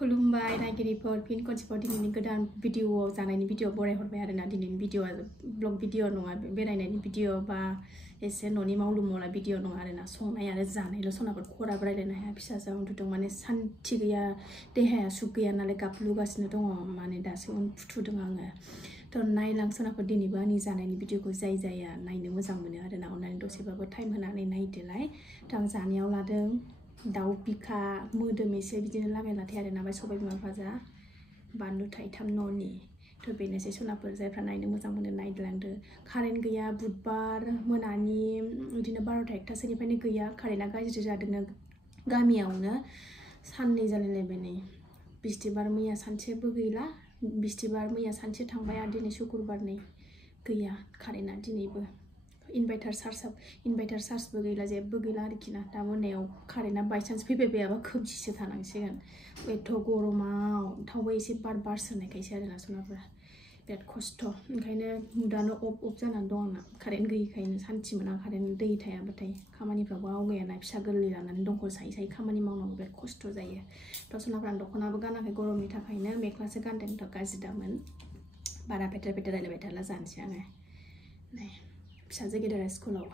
खुलुमबाय नायगिरिफोर फिन खनसेबाव दिनैनि गोदान भिडिअ जानायनि भिडिअ बरायहरबाय आरोना दिनैनि भिडिअआ ब्लग भिडिअ नङा बेरायनायनि भिडिअ बा एसे न'नि मावलु मावला भिडिअ नङा आरोना संनाय आरो जानायल' सनाफोर खराब रायलायनो हाया फिसाजों उन्दुदों माने सान्थि गैया देहाया सुख गैया नालाय गाबलुगासिनो दङ माने दासो उन्दुदों आङो थ' नायलां सनाफोर दिनैबो आंनि जानायनि भिडिअखौ जाया नायनो मोजां मोनो आरोना अननानै दसेबाबो टाइम होनानै नायदोलाय थ' आं जानायाव लादों दाउ बिखा मोदोम एसे बिदिनो लागाय लाथाय आरोना ओमफ्राय सबाय बिमा भाजा बानलु थाइथाम न'नि थ' बेनोसै सनाफोर जायफ्रा नायनो मोजां मोनो नायलांदो कारेन्ट गैया बुधबार मोनानि बिदिनो 12टा 1टासोनिफ्रायनो गैया कारेन्टआ गाज्रि जादोंनो गामियावनो साननै जालायलायबाय नै बिस्थिबार मैया सानसेबो गैला बिस्थिबार मैया सानसे थांबाय आरो दिनै शुक्रबार नै गैया कारेन्टआ दिनैबो इनभार्टार चार्जबो गैला जेबो गैला आरोखि ना दा मोनायाव कारेन्टआ बायसान्स फैबाय बायाबा खोमसिसो थानांसिगोन एथ' गरमाव थावबो एसे बार बारसोनायखायसो आरोना सनाफोरा बिराद खस्थ' ओंखायनो मुदानो अफ जानानै दं आंना कारेन्ट गैयिखायनो सान्थि मोना कारेन्ट दै थायाबाथाय खामानिफ्राबो आवगायाना फिसा गोरलै लानानै दंखल सायै सायै खामानि मावनांगौ बिराद खस्थ' जायो थ' सनाफोरा दख'नाबो गानाखै गरमनि थाखायनो मेख्लासो गानदों थ' गाज्रि दामोन बारा बेटार रायलायबाय थाला जानोसै आङो नै फिसाजो गेदेरा स्कुलाव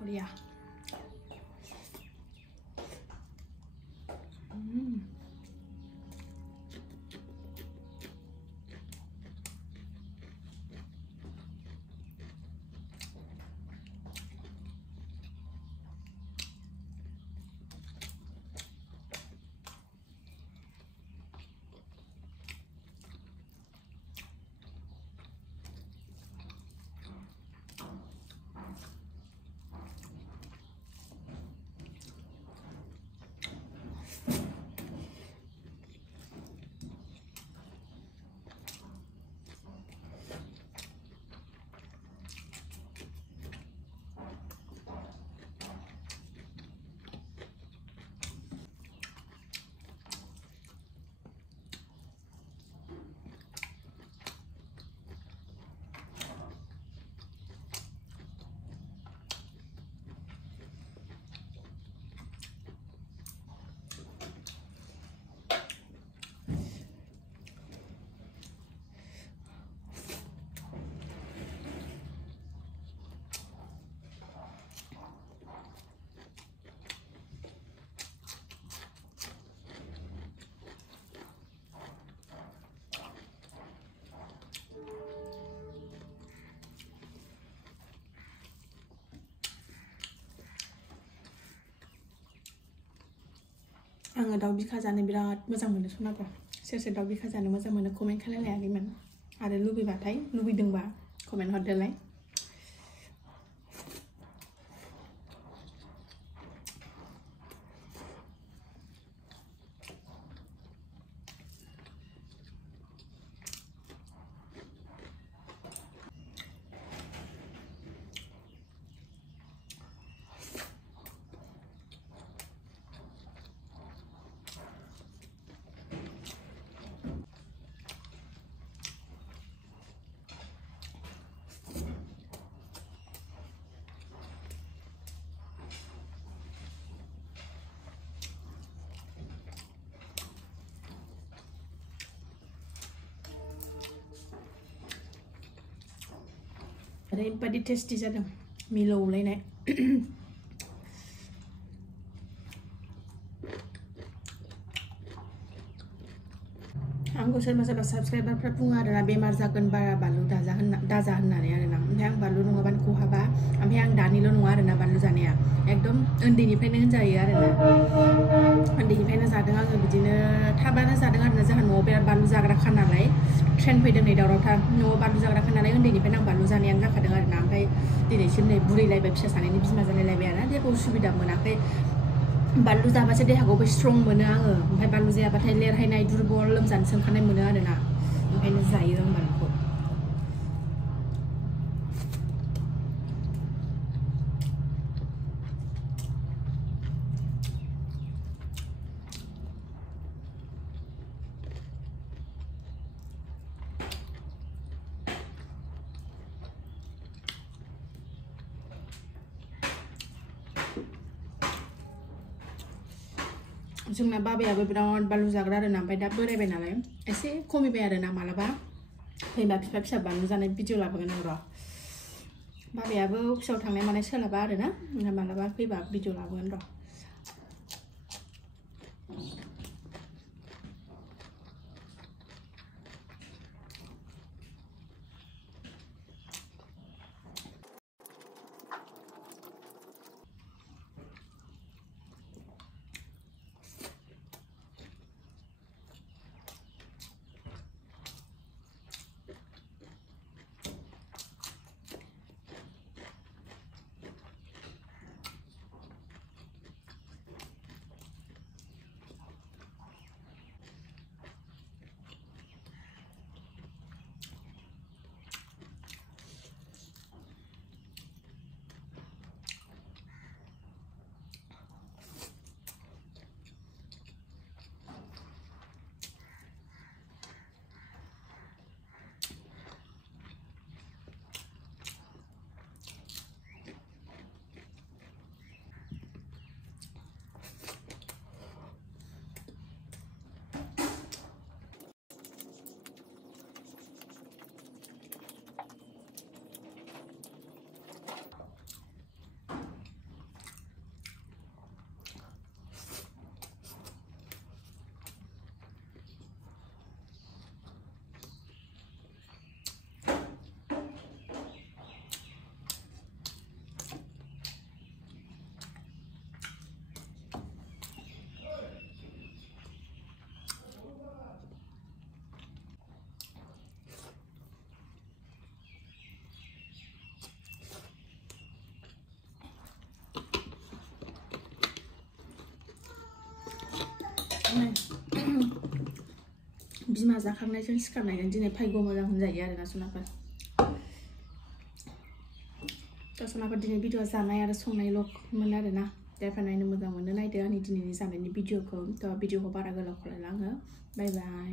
बरिया आङो दाउ बिखा जानो बिराद मोजां मोनो सनाफोर सोर दाउ बिखा जानो मोजां मोनो कमेन्ट खालामलायाखैमोन आरो लुबैदोंबा कमेन्ट हरदोलाय ओरैबायदि टेस्टि जादों मिलौलायनाय आंखौ सोरबा साबस्क्राइबारफ्रा बुङो आरोना बेमार जागोन बारा बानलु दाजा होननानै आरोना ओमफ्राय आं बानलु नङाबानो खहाबा ओमफ्राय आं दानिल' नङा आरोना बानलु जानाया एकदम उन्दैनिफ्रायनो होनजायो आरोना उन्दैनिफ्रायनो जादों आङो बिदिनो थाबानो जादों आरोना जोंहा न'आव बिराद बानलु जाग्राखा नालाय ट्रेन फैदों नै दावरावथार न'आव बानलु जाग्राखा नालाय उन्दैनिफ्रायनो आं बानलु जानायानो जाखादों आरोना ओमफ्राय दिनैसिम नै बुरैलायबाय फिसा सानैनि बिमा जालायलायबाय आरोना जेबो उसुबिदा मोनाखै बानलु जाबासो देहाखौबो स्ट्रं मोनो आङो ओमफ्राय बानलु जायाबाथाय लेरहायनाय दुरबल लोमजानो ओंखारनाय मोनो आरोना ओंखायनो जायो आं बानलुखौ जोंना बाबायाबो बिराद बानलु जाग्रा आरोना ओमफ्राय दा बोरायबाय नालाय एसे खमिबाय आरोना मालाबा फैबा बिफा फिसा बानलु जानाय भिडिअ लाबोगोन आं र' बाबायाबो अफिसाव थांनाय मानाय सोलाबा आरोना मालाबा फैबा भिडिअ लाबोगोन र' बिमा जाखांनायजों सिखारनायजों दिनै भाग्य मोजां होनजायो आरोना सनाफोर दा सनाफोर दिनै भिडिअ जानाय आरो संनायल'मोन आरोना जायफोर नायनो मोजां मोनो नायदो आंनि दिनैनि जानायनि भिडिअखौ थ' भिडिअखौ बारा गोलाव खालायला आङो बाय बाय